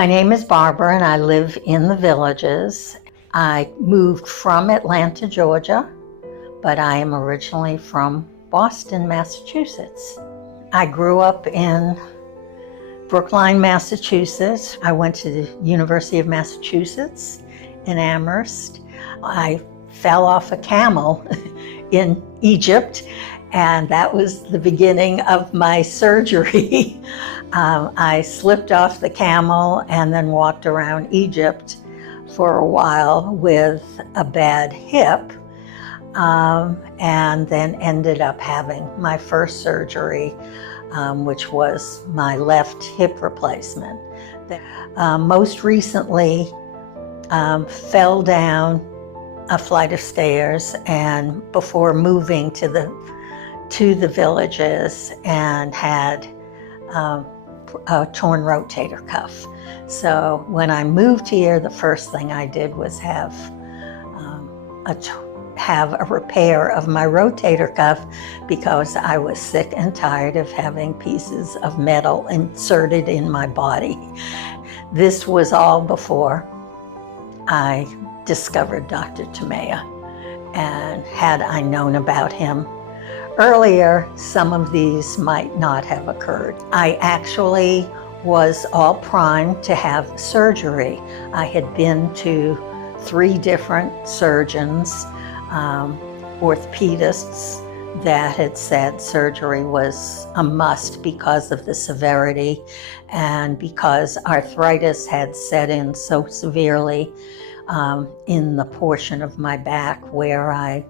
My name is Barbara and I live in the Villages. I moved from Atlanta, Georgia, but I am originally from Boston, Massachusetts. I grew up in Brookline, Massachusetts. I went to the University of Massachusetts in Amherst. I fell off a camel in Egypt, and that was the beginning of my surgery. I slipped off the camel and then walked around Egypt for a while with a bad hip, and then ended up having my first surgery, which was my left hip replacement. Most recently, fell down a flight of stairs, and before moving to the Villages, and had a torn rotator cuff. So when I moved here, the first thing I did was have a repair of my rotator cuff, because I was sick and tired of having pieces of metal inserted in my body. This was all before I discovered Dr. Tomea, and had I known about him earlier, some of these might not have occurred. I actually was all primed to have surgery. I had been to 3 different surgeons, orthopedists, that had said surgery was a must because of the severity and because arthritis had set in so severely in the portion of my back where I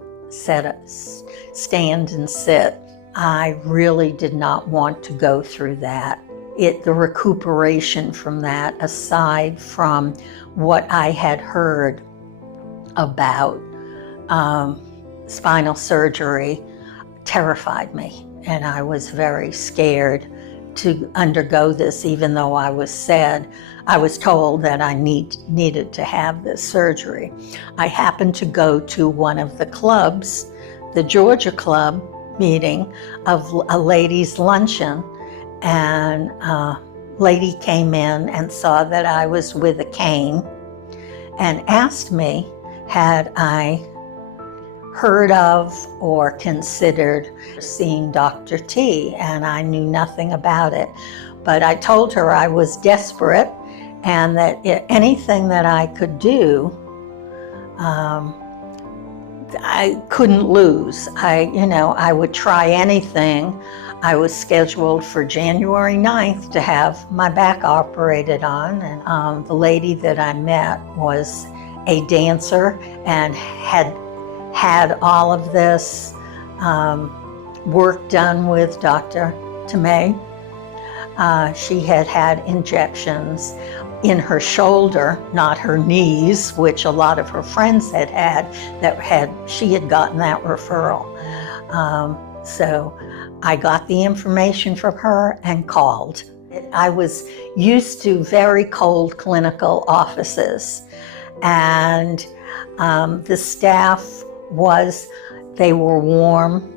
stand and sit. I really did not want to go through that. The recuperation from that, aside from what I had heard about spinal surgery, terrified me. And I was very scared to undergo this, even though I was told that I needed to have this surgery. I happened to go to one of the clubs, the Georgia Club meeting of a ladies' luncheon, and a lady came in and saw that I was with a cane and asked me, had I heard of or considered seeing Dr. T, and I knew nothing about it. But I told her I was desperate and that anything that I could do, I couldn't lose. I would try anything. I was scheduled for January 9th to have my back operated on, and the lady that I met was a dancer and had all of this work done with Dr. Tomei. She had injections in her shoulder, not her knees, which a lot of her friends she had gotten that referral. So I got the information from her and called. I was used to very cold clinical offices, and the staff they were warm.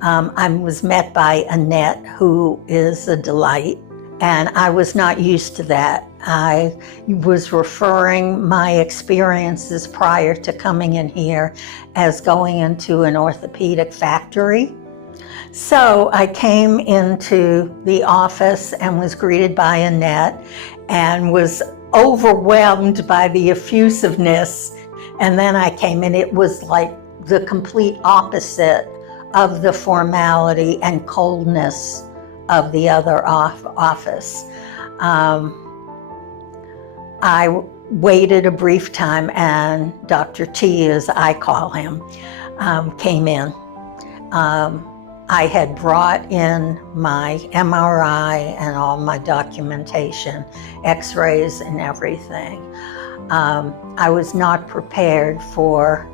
I was met by Annette, who is a delight, and I was not used to that. I was referring my experiences prior to coming in here as going into an orthopedic factory. So I came into the office and was greeted by Annette and was overwhelmed by the effusiveness. And then I came in, it was like the complete opposite of the formality and coldness of the other office. I waited a brief time, and Dr. T, as I call him, came in. I had brought in my MRI and all my documentation, x-rays and everything. I was not prepared for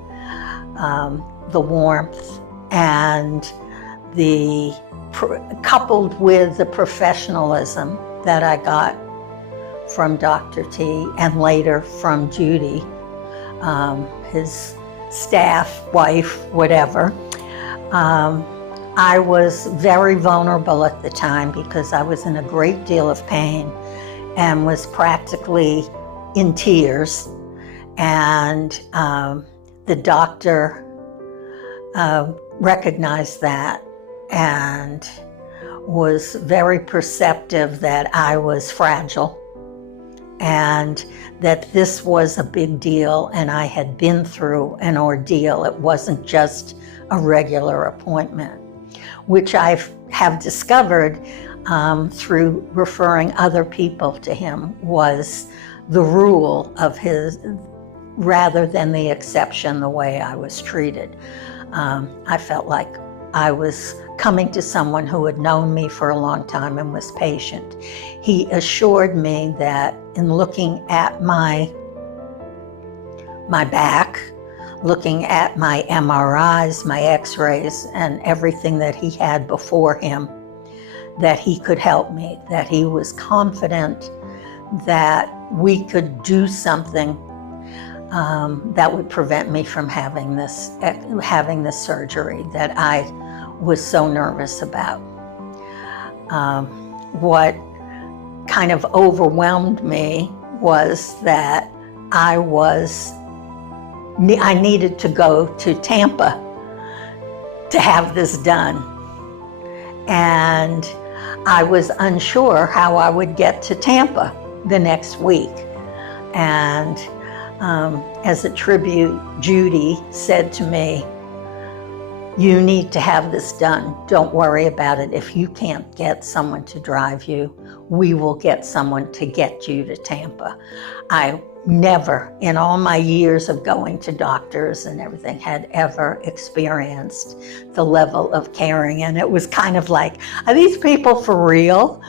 the warmth and coupled with the professionalism that I got from Dr. T and later from Judy, his staff, wife, whatever. I was very vulnerable at the time because I was in a great deal of pain and was practically in tears. And the doctor recognized that and was very perceptive that I was fragile and that this was a big deal, and I had been through an ordeal. It wasn't just a regular appointment, which I have discovered through referring other people to him was the rule of his rather than the exception, the way I was treated. I felt like I was coming to someone who had known me for a long time and was patient. He assured me that in looking at my back, looking at my MRIs, my x-rays, and everything that he had before him, that he could help me, that he was confident that we could do something that would prevent me from having this surgery that I was so nervous about. What kind of overwhelmed me was that I needed to go to Tampa to have this done. And I was unsure how I would get to Tampa the next week. And as a tribute, Judy said to me, "You need to have this done. Don't worry about it. If you can't get someone to drive you, we will get someone to get you to Tampa." I never, in all my years of going to doctors and everything, had ever experienced the level of caring. And it was kind of like, are these people for real?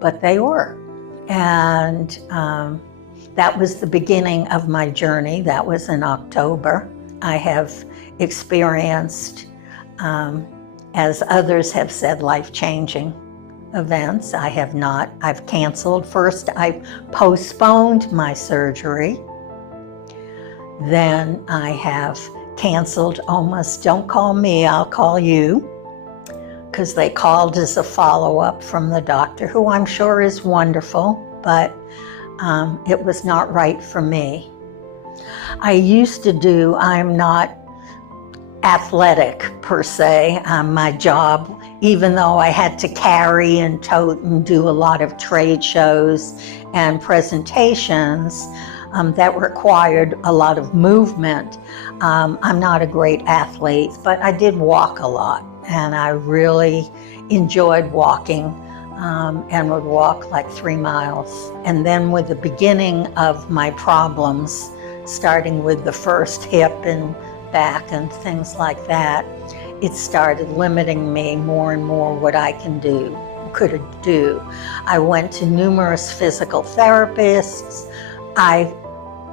But they were. And that was the beginning of my journey. That was in October. I have experienced, as others have said, life-changing events. I have not. I've canceled. First, I postponed my surgery. Then I have canceled almost, don't call me, I'll call you, because they called as a follow-up from the doctor, who I'm sure is wonderful, but it was not right for me. I'm not athletic per se. My job, even though I had to carry and tote and do a lot of trade shows and presentations that required a lot of movement, I'm not a great athlete, but I did walk a lot, and I really enjoyed walking. And would walk like 3 miles. And then with the beginning of my problems, starting with the first hip and back and things like that, it started limiting me more and more what I could do. I went to numerous physical therapists. I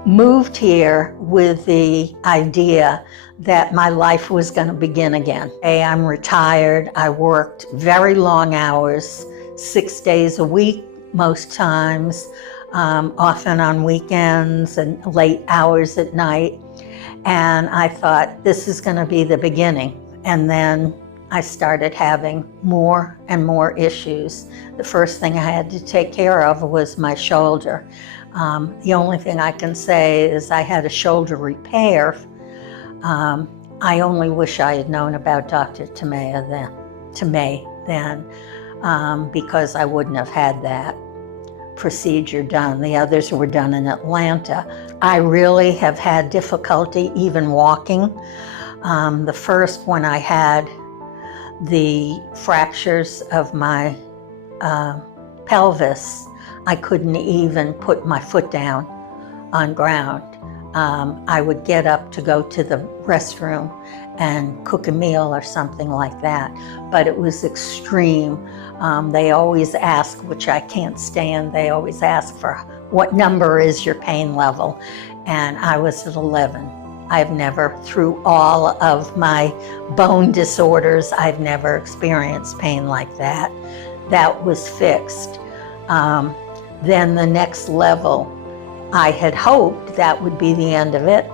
moved here with the idea that my life was going to begin again. I'm retired. I worked very long hours, 6 days a week most times, often on weekends and late hours at night. And I thought, this is going to be the beginning. And then I started having more and more issues. The first thing I had to take care of was my shoulder. The only thing I can say is I had a shoulder repair. I only wish I had known about Dr. Tomei then. Because I wouldn't have had that procedure done. The others were done in Atlanta. I really have had difficulty even walking. The first, when I had the fractures of my pelvis, I couldn't even put my foot down on ground. I would get up to go to the restroom and cook a meal or something like that, but it was extreme. They always ask, which I can't stand, they always ask for what number is your pain level, and I was at 11. I've never, through all of my bone disorders, I've never experienced pain like that. That was fixed. Then the next level, I had hoped that would be the end of it.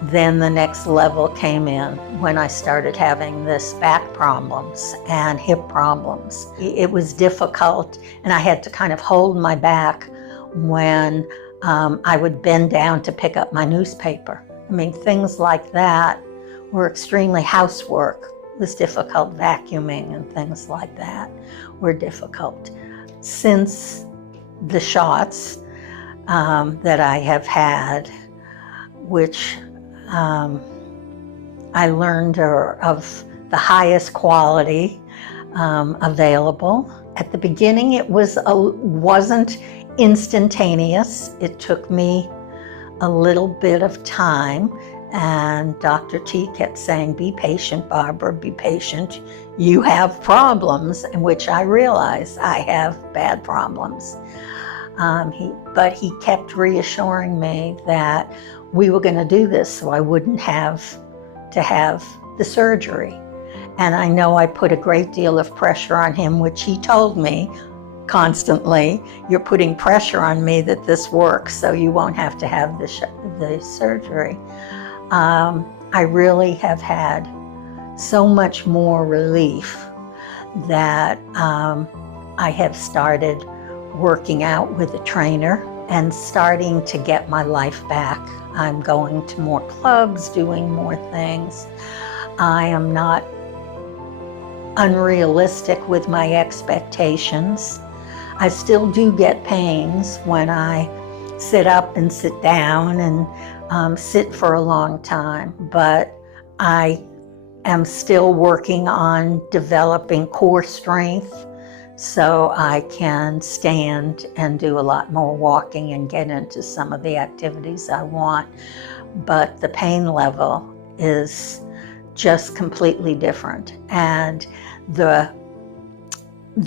Then the next level came in when I started having this back problems and hip problems. It was difficult, and I had to kind of hold my back when I would bend down to pick up my newspaper. I mean, things like that were extremely housework. It was difficult. Vacuuming and things like that were difficult. Since the shots that I have had, which I learned are of the highest quality available. At the beginning, it wasn't instantaneous. It took me a little bit of time, and Dr. T kept saying, "Be patient, Barbara, be patient. You have problems," in which I realize I have bad problems. But he kept reassuring me that we were going to do this so I wouldn't have to have the surgery. And I know I put a great deal of pressure on him, which he told me constantly, "You're putting pressure on me that this works so you won't have to have the surgery." I really have had so much more relief that I have started working out with a trainer and starting to get my life back. I'm going to more clubs, doing more things. I am not unrealistic with my expectations. I still do get pains when I sit up and sit down and sit for a long time, but I am still working on developing core strength so I can stand and do a lot more walking and get into some of the activities I want. But the pain level is just completely different. And the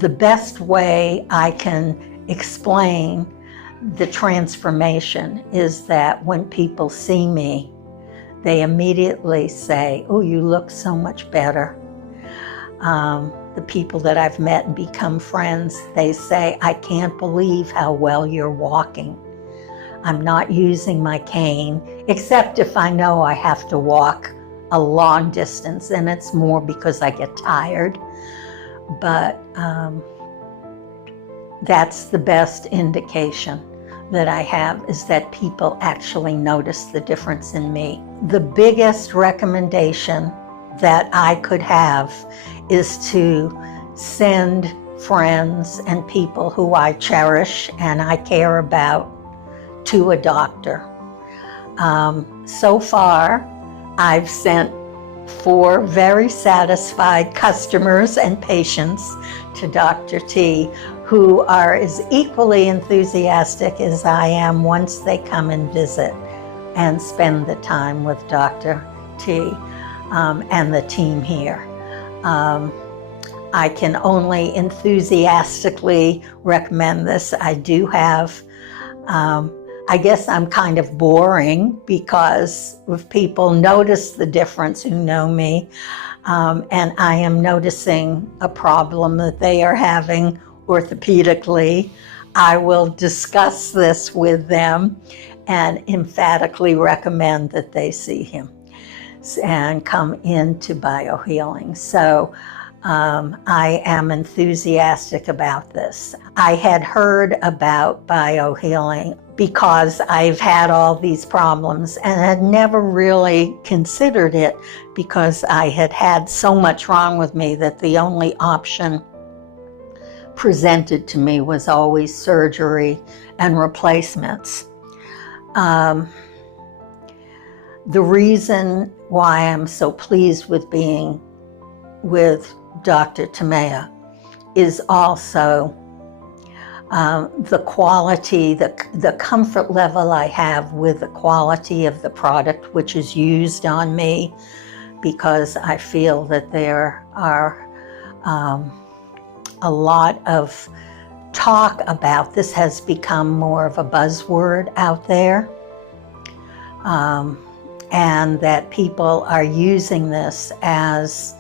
best way I can explain the transformation is that when people see me, they immediately say, "Oh, you look so much better." The people that I've met and become friends, they say, "I can't believe how well you're walking. I'm not using my cane, except if I know I have to walk a long distance, and it's more because I get tired." But that's the best indication that I have, is that people actually notice the difference in me. The biggest recommendation that I could have is to send friends and people who I cherish and I care about to a doctor. So far, I've sent 4 very satisfied customers and patients to Dr. T, who are as equally enthusiastic as I am once they come and visit and spend the time with Dr. T and the team here. I can only enthusiastically recommend this. I do have, I guess I'm kind of boring, because if people notice the difference who know me, and I am noticing a problem that they are having orthopedically, I will discuss this with them and emphatically recommend that they see him and come into biohealing. So I am enthusiastic about this. I had heard about biohealing because I've had all these problems and had never really considered it, because I had had so much wrong with me that the only option presented to me was always surgery and replacements. The reason why I'm so pleased with being with Dr. Tamea is also the quality, the comfort level I have with the quality of the product which is used on me, because I feel that there are a lot of talk about this, has become more of a buzzword out there, and that people are using this as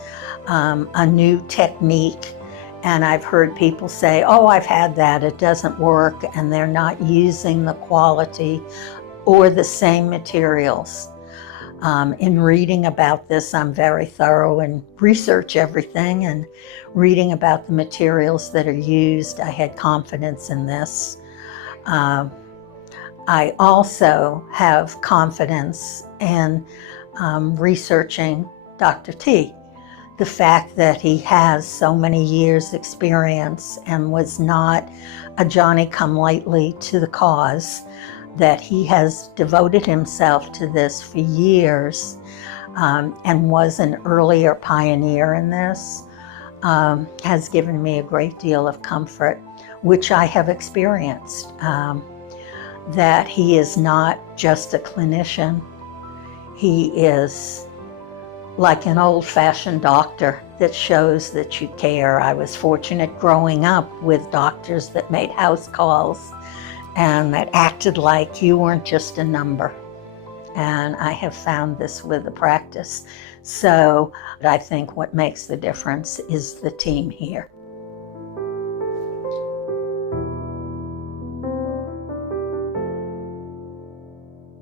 a new technique. And I've heard people say, "Oh, I've had that, it doesn't work," and they're not using the quality or the same materials. In reading about this, I'm very thorough and research everything, and reading about the materials that are used, I had confidence in this. I also have confidence in researching Dr. T. The fact that he has so many years' experience and was not a Johnny-come-lately to the cause, that he has devoted himself to this for years and was an earlier pioneer in this, has given me a great deal of comfort, which I have experienced. That he is not just a clinician. He is like an old-fashioned doctor that shows that you care. I was fortunate growing up with doctors that made house calls and that acted like you weren't just a number. And I have found this with the practice. So I think what makes the difference is the team here.